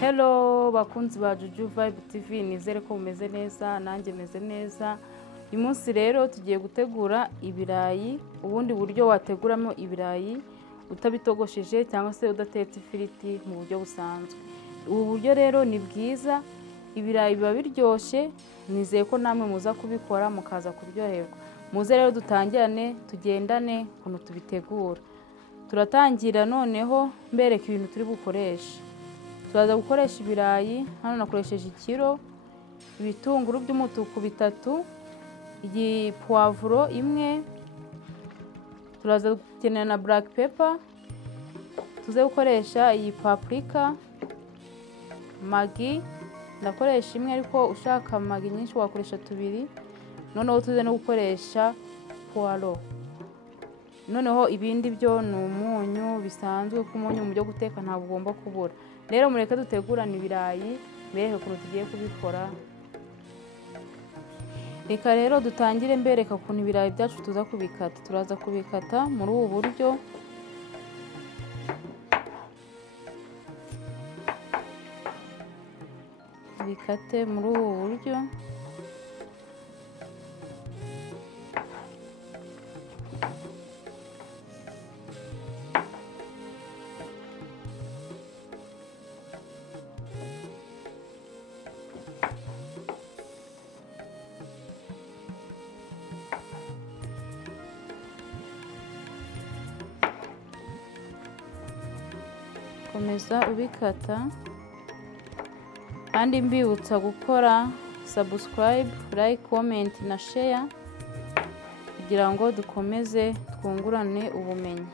Hello bakunzi ba Juju Vibe TV, nizere ko mumeze neza, nanjye meze neza. Uyu munsi rero tugiye gutegura ibirayi, ubundi buryo wateguramo ibirayi utabitogosheje cyangwa se udatetse ifiriti mu buryo busanzwe. Ubu buryo rero ni bwiza, ibirayi biba biryoshye, nizeye ko namwe muza kubikora mukaza kuryoherwa. Muze rero dutangirane, tugendane ukuntu tubitegura. Turatangira noneho mbereka ibintu turi bukoreshe. Turaza gukoresha ibirayi, hano nakoresheje ikiro, ibitunguru by'umutuku 3, poivro 1, turaza gukenera na black pepper, tuze gukoresha iyi paprika, magi, ndakoresha 1 ariko ushaka magi nyinshi wakoresha 2, noneho tuze no gukoresha poiro. Noneho ibindi byo ni umunyu bisanzwe, ko umunyu mu byo guteka ntabwo ugomba kubura. Rero mureke dutegurane ibirayi, mbereke ukuntu tugiye kubikora. Reka rero dutangire mbereka ukuntu ibirayi byacu tuza kubikata. Turaza kubikata muri ubu buryo. Bikate muri ubu buryo. Komeza ubikata, kandi mbibutsa gukora subscribe, like, comment na share kugira ngo dukomeze twungurane ubumenyi.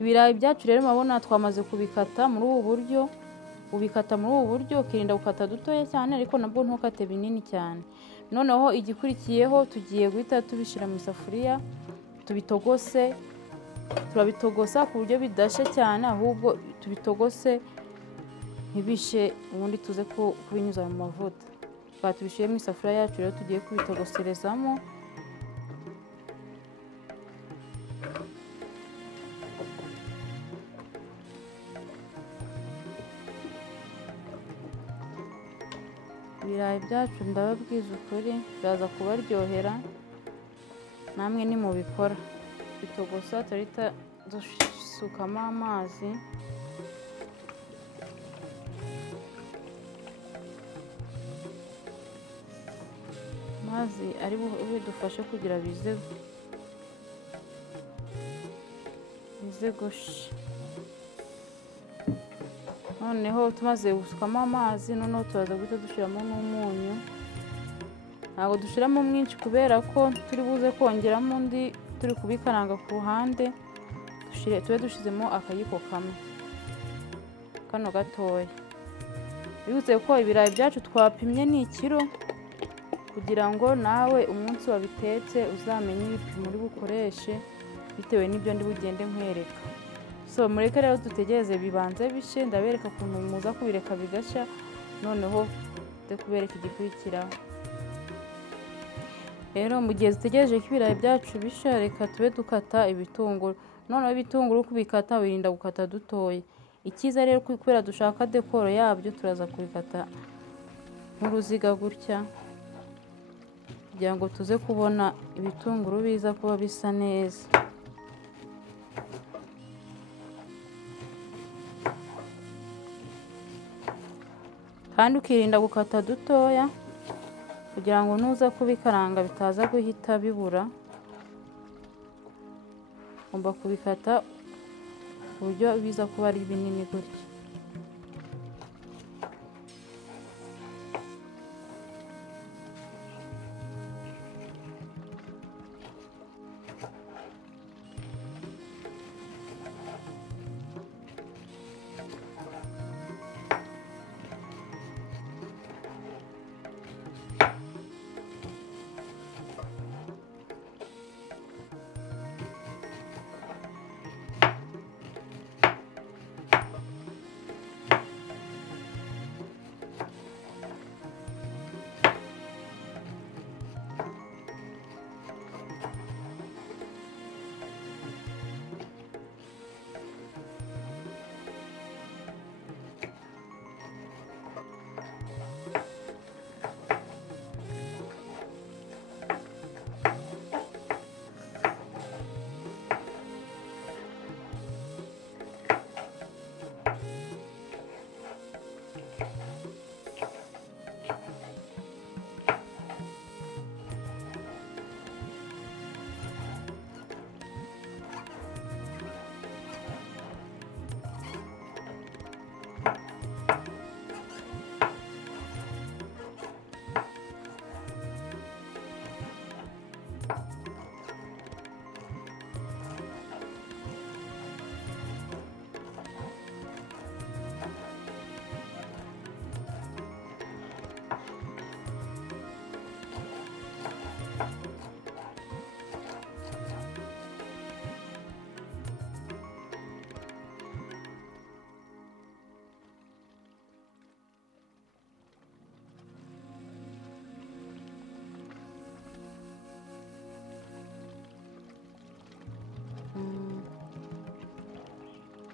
Ibirayi byacu rero mabona twamaze kubikata muri ubu buryo. Ubikata muri ubu buryo, ukirinda gukata dutoya cyane ariko nabwo ntukate binini cyane. Noneho igikurikiyeho tugiye guhita tubishira mu isafuriya, tubitogose. Turabitogosa ku buryo bidashe cyane, ahubwo tubitogose ntibishe, ubundi tuze kubinyuza mu mavuta. Tubishire mu isafuriya yacu rero tugiye kubitogoserezamo. Ibirayi byacu ndababwiza ukuri biraza kubaryohera, namwe ni mubikora. Bitogosa turita dusukamo amazi. Amazi ari bidufashe kugira bize gusha. Noneho tumaze gusukamo amazi, noneho turaza guhita dushiramo n'umunyu. Ntabwo dushiramo mwinshi kubera ko turi buze kongeramo undi turi kubikaranga ku ruhande. Tube dushizemo akayiko kamwe, kano gatoya. Bibutse ko ibirayi byacu twapimye ni ikiro, kugira ngo nawe umunsi wabitetse uzamenye ibipimo uri bukoreshe bitewe n'ibyo ndi bugende nkwereka. So mureke rero dutegereze bibanze bishe, ndabereka ukuntu muza kubireka bigasha, noneho kubereka igikurikiraho. Rero mu gihe dutegereje ko ibirayi byacu bisha, reka tube dukata ibitunguru. Noneho ibitunguru kubikata wirinda gukata dutoya. Ikiza rero kubera dushaka dekoro yabyo, turaza kubikata nk'uruziga gutya kugira ngo tuze kubona ibitunguru biza kuba bisa neza. kandi ukirinda gukata dutoya kugira ngo nuza kubikaranga bitaza guhita bibura. Ugomba kubikata ku buryo biza kuba ari binini gutya.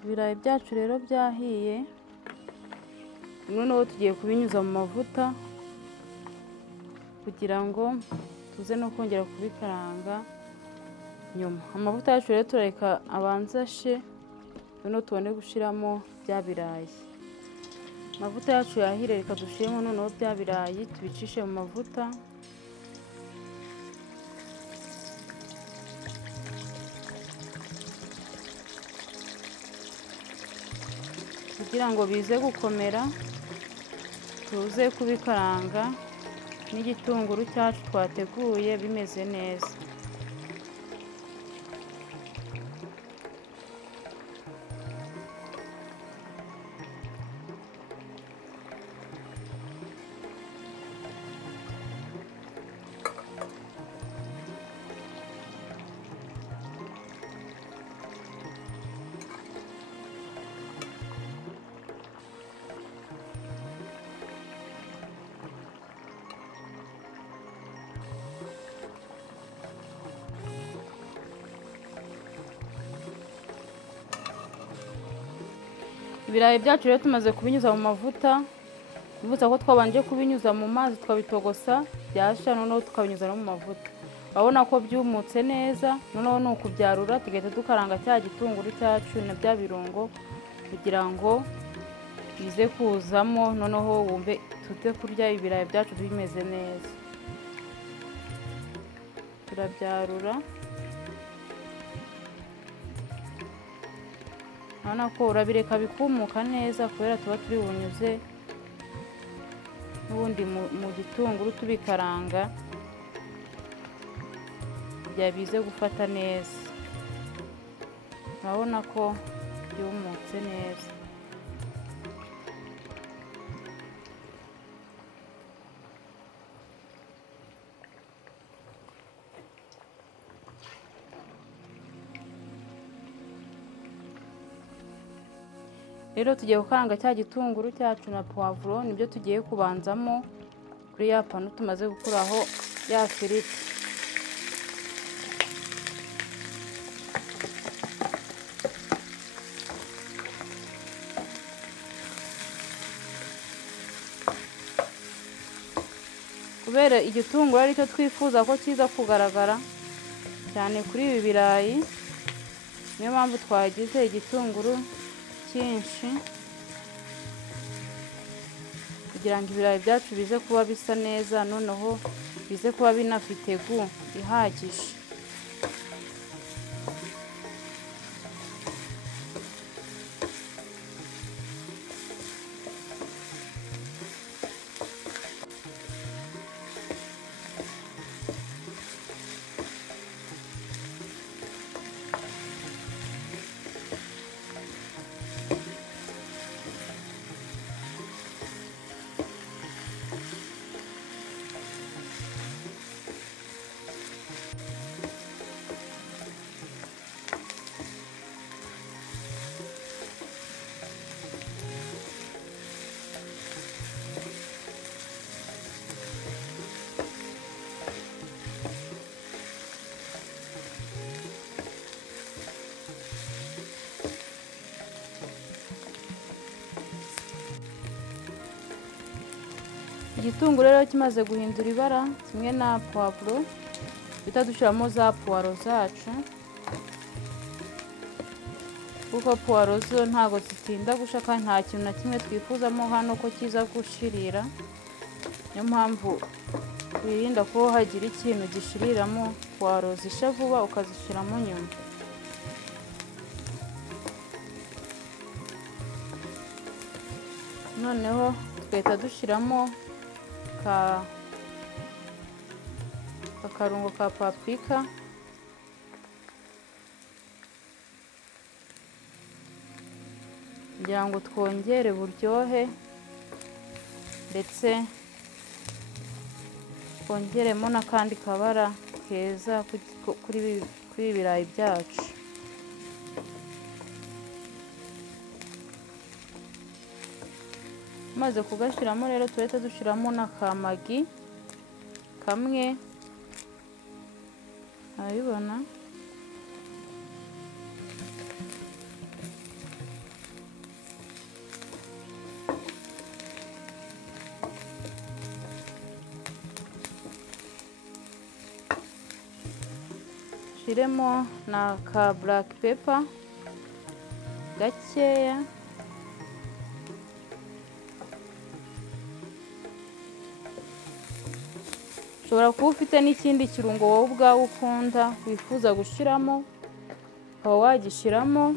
Ibirayi byacu rero byahiye, noneho tugiye kubinyuza mu mavuta kugira ngo tuze no kongera kubikaranga nyuma. Amavuta yacu rero turareka abanza ashe, noneho tubone gushiramo bya birayi. Amavuta yacu yahire, reka dushiremo noneho bya birayi tubicishe mu mavuta. Kugira ngo bize gukomera, tuze kubikaranga n'igitunguru cyacu twateguye bimeze neza. Ibirayi byacu rero tumaze kubinyuza mu mavuta, bivuze ko twabanje kubinyuza mu mazi tukabitogosa, byasha noneho tukabinyuza no mu mavuta. Urabona ko byumutse neza, noneho ni ukubyarura tugahita dukaranga cya gitunguru cyacu na bya birungo kugira ngo bize kuzamo, noneho wumve tuze kurya ibirayi byacu bimeze neza. Turabyarura, urabona ko urabireka bikumuka neza kubera tuba turi bunyuze n'ubundi mu gitunguru tubikaranga kugira bize gufata neza. Urabona ko byumutse neza. Rero tugiye gukaranga cya gitunguru cyacu na poivron, nibyo tugiye kubanzamo kuri ya panu tumaze gukuraho ya firiti. Kubera igitunguru aricyo twifuza ko kiza kugaragara cyane kuri ibi birayi, niyo mpamvu twagize igitunguru cyinshi kugira ngo ibirayi byacu bize kuba bisa neza, noneho bize kuba binafite gu ihagije. Igitunguru rero kimaze guhindura ibara kimwe na poivro, bita dushyiramo za puwaro zacu, kuko puwaro zo ntago zitinda gusha kandi nta kintu na kimwe twifuzamo hano ko kiza gushirira. Niyo mpamvu wirinda ko hagira ikintu gishiriramo, puwaro zisha vuba ukazishyiramo nyuma. Noneho tugahita dushyiramo akarungo ka paprika, kugira ngo twongere uburyohe ndetse twongeremo n'akandi kabara keza kuri ibi birayi byacu. Maze kugashyiramo rero tuhita dushyiramo na kamagi kamwe, urabibona. Shiremo na ka black pepper gakeya, ushobora kuba ufite n'ikindi kirungo wowe ubwawe ukunda wifuza gushyiramo, ukaba wagishyiramo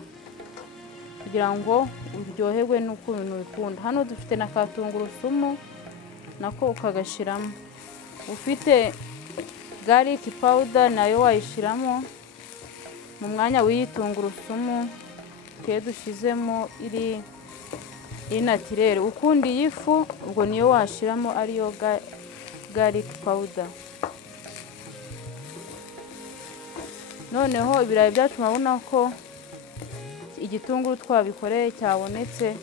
kugira ngo uryoherwe n'uko ibintu bikunda. Hano dufite na ka tungurusumu nako ukagashyiramo, ufite garlic powder nayo wayishyiramo mu mwanya w'iyi tungurusumu twe dushyizemo iri naturel. Ukunda iyi fu ubwo niyo washyiramo ariyo garlic powder. Noneho ibirayi byacu murabona ko igitunguru twabikoreye cyabonetse,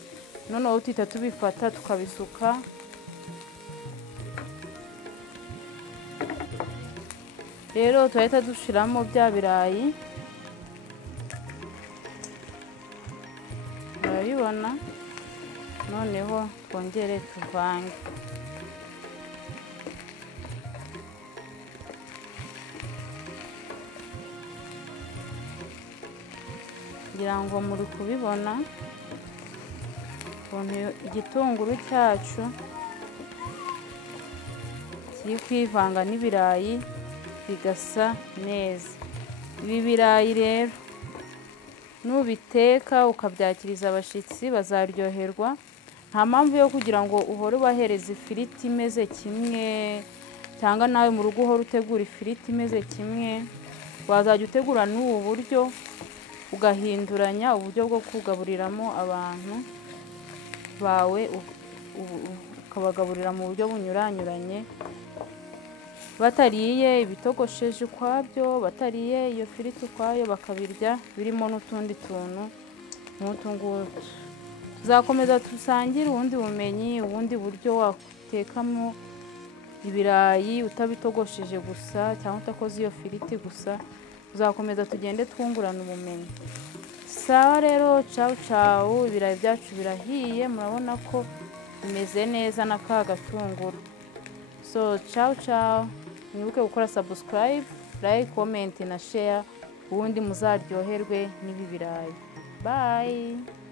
noneho tuhita tubifata tukabisuka rero tuhita dushyiramo bya birayi, urabibona. Noneho twongere tuvange. Kugira ngo muri kubibona ukuntu igitunguru cyacu kiri kwivanga n'ibirayi bigasa neza. Ibi birayi rero nubiteka ukabyakiriza abashyitsi bazaryoherwa. Nta mpamvu yo kugira ngo uhore ubahereza ifiriti imeze kimwe, cyangwa nawe mu rugo uhora utegura ifiriti imeze kimwe. Wazajya utegura n'ubu buryo ugahinduranya uburyo bwo kugaburiramo abantu bawe, ukabagaburira mu buryo bunyuranyuranye, batariye ibitogosheje ukwabyo, batariye iyo firiti ukwayo, bakabirya birimo n'utundi tuntu nk'utu ngutu. Tuzakomeza dusangire ubundi bumenyi, ubundi buryo watekamo ibirayi utabitogosheje gusa cyangwa utakoze iyo firiti gusa. Tuzakomeza tugende twungurana ubumenyi. Sawa rero, ciao ciao. Ibirayi byacu birahiye, murabona ko bimeze neza na ka gatunguru. So ciao ciao. Mwibuke gukora subscribe, like, comment na share, ubundi muzaryoherwe n'ibi birayi. Bye.